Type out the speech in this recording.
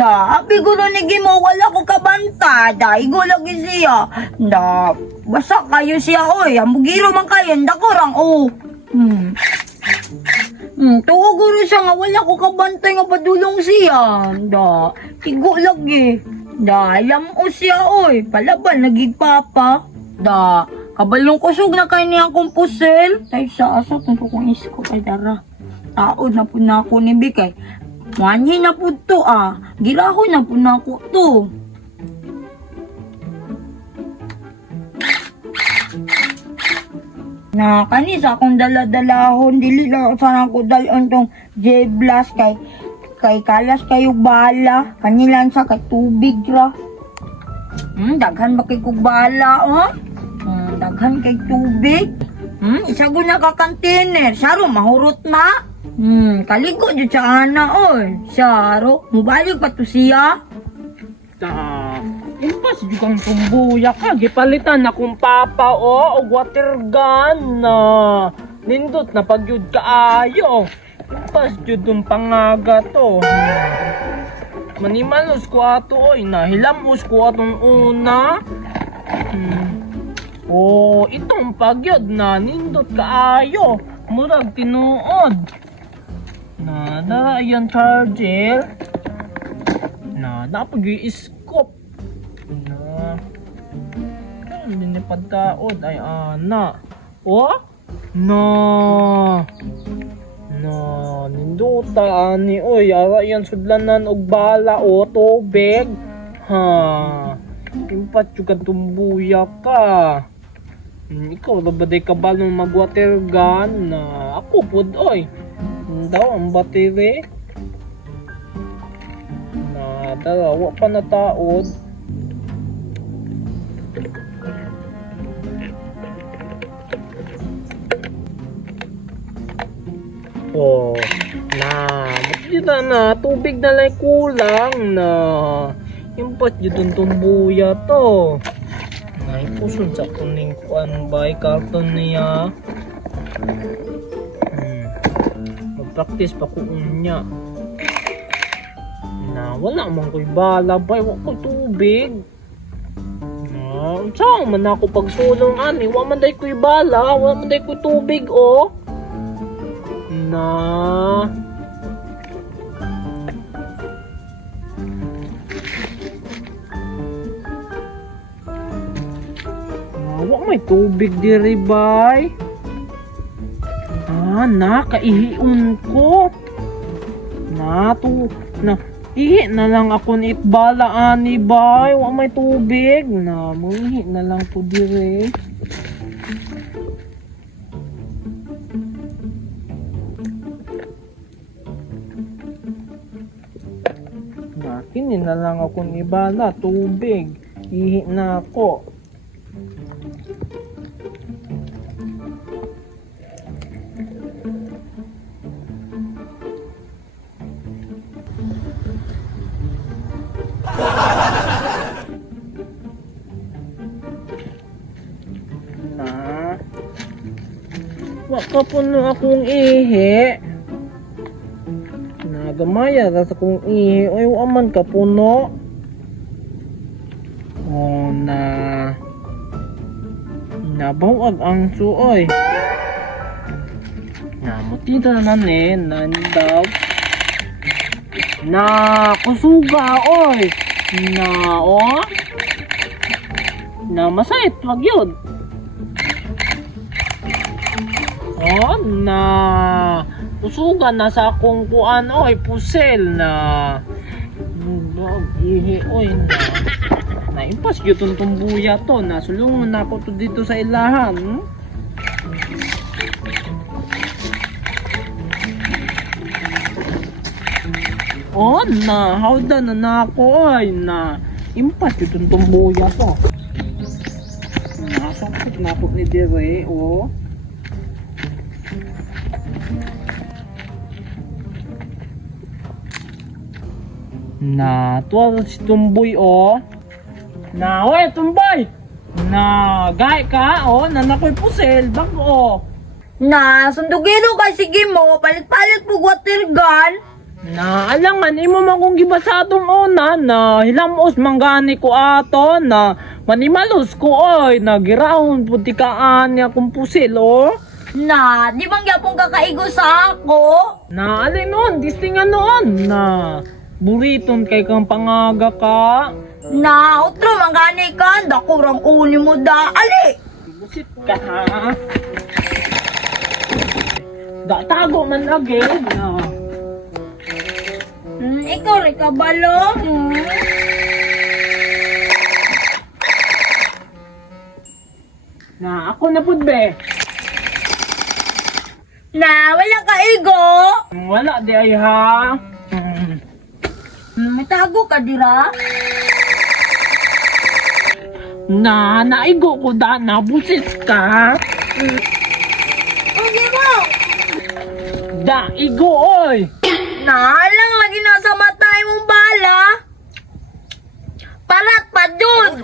Da, abi gulo ni Gimo, wala ko kabanta. Da, igo lagi siya. Da, basta kayo siya, oy. Ambugiro man kayo, da korang, oh. Tuwa guro siya nga, wala ko kabantay nga padulong siya. Da, igo lagi. Da, alam o siya, oy. Palaban, nagigpapa. Da, kabalong kusog na kayo niya akong pusel. Tay sa asa, tunto kong isko kay Dara. Taod na po na ako ni Bikay. Manhi na po to Giraho na po na ako to. Na kanisa akong dala-dalahon. Dili lang sana ko dalon tong J-Blast kay kalas kayo bala. Kanilan sa kay tubig ra. Daghan ba kay kog bala daghan kay tubig. Isa ko na ka container. Saro mahurot na. Kaligo dyan siya oy. Saro, mubalik pa to siya. Impas juga tumbuya ka. Gipalitan akong papa o water gun na. Nindot na pagyud kaayo. Impas jud yung pangaga to. Manimalos ko ato oy. Nahilamos ko atong una. Itong pagyod na nindot kaayo. Murag tinuod. Na yan charger. Na napag-i-scope. Na hindi ni pagkaod ay ana. Ninduta ani oy ara yan sudlanan og bala tubig. Impat juga tumbuya ka. Ikaw na ba day kabalo mag-water gun na ako pod oy. Daw ang battery na dalawa pa na taod. Makikita na tubig na lang kulang na impat yun tumbuya to. Naipusun sa kuning kuan by karton niya. Practice pa ko unya na wala man ko'y bala bay wala ko tubig na saan man ako pagsulong ani wala man day ko'y bala wala man day ko'y tubig na wala may tubig diri bay. Nakaihiun ko. Ihi na lang ako ni itbala ani bay. Wa may tubig. Mangihi na lang po dire. Kini na lang ako ni bala tubig. Ihi na ako. Waka po na akong ihi. Nagamaya sa akong ihi. Oy, aman ka puno. Nabawag ang suoy. Mutita na nandaw. Kusuga oy. Masait wag yun. Usugan na sa akong kuan oy pusel na ihi oy na impas gyud tumbuya to na sulungon na ako to dito sa ilahan. Hawda na ako oy na impas gyud tumbuya to. Nasakit na ako ni dire tuwa si Tumboy oy Tumboy gay ka nakoy pusel bag sundugilo ka sige mo palit-palit po water gun. Na alangan imo man kung gibasadong una na hilamos manggani ko ato na manimalos ko oy nagirahon puti kaan niya kung pusil oh. Na, di bang yapong kakaigo sa ako? Na alin noon, distingan noon na buriton kay kang pangaga ka. Na, utro, manggani ka, dakurang uni mo da, ali! Busit ka ha. Da tago man lagi na. Ikaw rin ka balo? Na ako na pud be. Na, wala ka igo? Wala di ay ha. May tago ka dira? Na naigo ko da na busit ka. Hindi mo! Da igo oy. Na, lang lagi nasa matay mong bala? Parat pa dun!